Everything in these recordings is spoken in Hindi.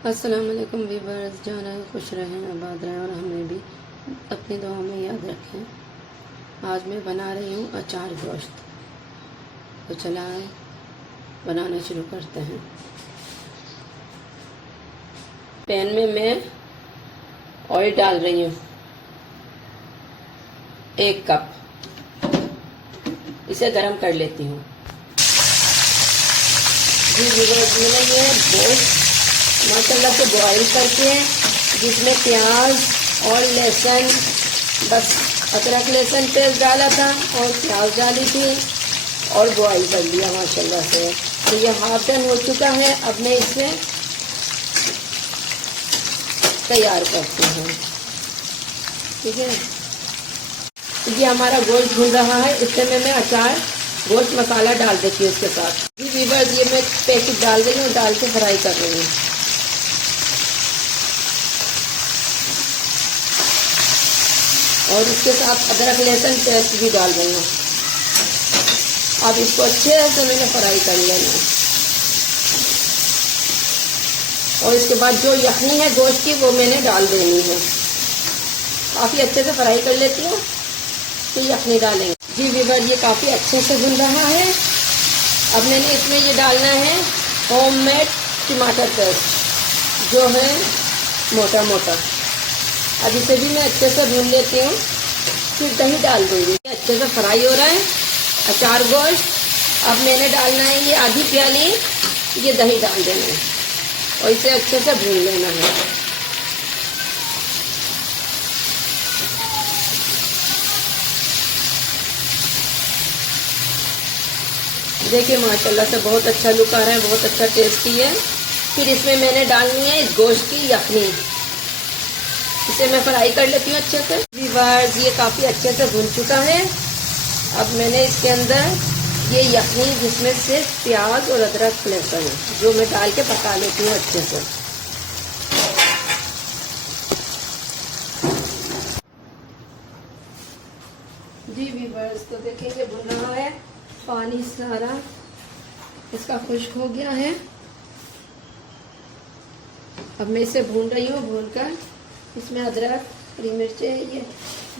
अस्सलाम वालेकुम वीवर्स, जहाँ रहें खुश रहें, आबाद रहें और हमें भी अपनी दुआ में याद रखें। आज मैं बना रही हूँ अचार गोश्त। तो चला है बनाना शुरू करते हैं। पैन में मैं ऑयल डाल रही हूँ 1 कप। इसे गरम कर लेती हूँ। जी वीवर्स, मैंने ये गोश्त माशाल्लाह से बॉईल करके जिसमें प्याज और लहसुन, बस अदरक लहसुन पेस्ट डाला था और प्याज डाली थी और बॉईल कर लिया माशाल्लाह से। तो ये हाफ डन हो चुका है। अब मैं इसे तैयार करती हूँ। ठीक है, ये हमारा गोश्त भून रहा है। इससे मैं अचार गोश्त मसाला डाल देती हूँ इसके साथ। जी वीवर्स, ये मैं पैकेट डाल रही हूँ, डाल के फ्राई कर रही हूँ। और इसके साथ अदरक लहसुन पेस्ट भी डाल रही हूँ। अब इसको अच्छे से मैंने फ्राई कर लेना। और इसके बाद जो यखनी है गोश्त की वो मैंने डाल देनी है। काफ़ी अच्छे से फ्राई कर लेती हूँ तो यखनी डालेंगे। जी वीवर, ये काफ़ी अच्छे से भुन रहा है। अब मैंने इसमें ये डालना है होममेड टमाटर पेस्ट, जो है मोटा मोटा। अब इसे भी मैं अच्छे से भून लेती हूँ, फिर दही डाल दूँगी। अच्छे से फ्राई हो रहा है अचार गोश्त। अब मैंने डालना है ये आधी प्याली, ये दही डाल देना है और इसे अच्छे से भून लेना है। देखिए माशाल्लाह से बहुत अच्छा लुक आ रहा है, बहुत अच्छा टेस्टी है। फिर इसमें मैंने डालनी है इस गोश्त की यखनी। इसे मैं फ्राई कर लेती हूँ अच्छे से। वीवर्स, ये काफ़ी अच्छे से भुन चुका है। अब मैंने इसके अंदर ये यखनी, जिसमें से प्याज और अदरक लहसुन है, जो मैं डाल के पका लेती हूँ अच्छे से। जी वीवर्स, तो देखिए ये भुन रहा है। पानी सारा इसका खुश्क हो गया है। अब मैं इसे भून रही हूँ। भूनकर इसमें अदरक, हरी मिर्चें, ये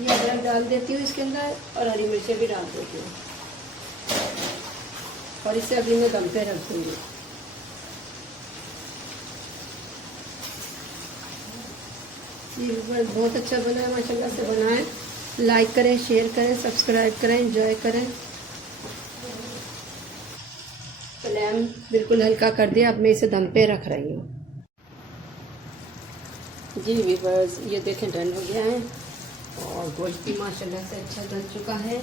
अदरक डाल देती हूँ इसके अंदर और हरी मिर्चें भी डाल देती हूँ। और इसे अभी मैं दम पे रख दूँगी। ये बहुत अच्छा बना है, माशाल्लाह से बना है। लाइक करें, शेयर करें, सब्सक्राइब करें, एंजॉय करें। फ्लेम बिल्कुल हल्का कर दिया। अब मैं इसे दम पे रख रही हूँ। जी वीवर्स, ये देखें डन हो गया है और गोश्त भी माशाल्लाह से अच्छा डल चुका है।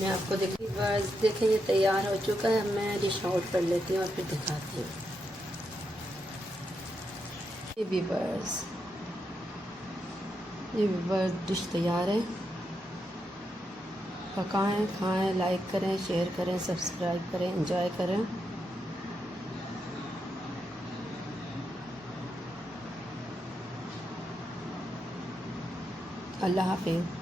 मैं आपको देखिए वीवर्स, देखें ये तैयार हो चुका है। मैं डिश आउट कर लेती हूँ और फिर दिखाती हूँ। ये वीवर्स, डिश तैयार है। पकाएं, खाएं, लाइक करें, शेयर करें, सब्सक्राइब करें, एंजॉय करें। अल्लाह हाफिज़।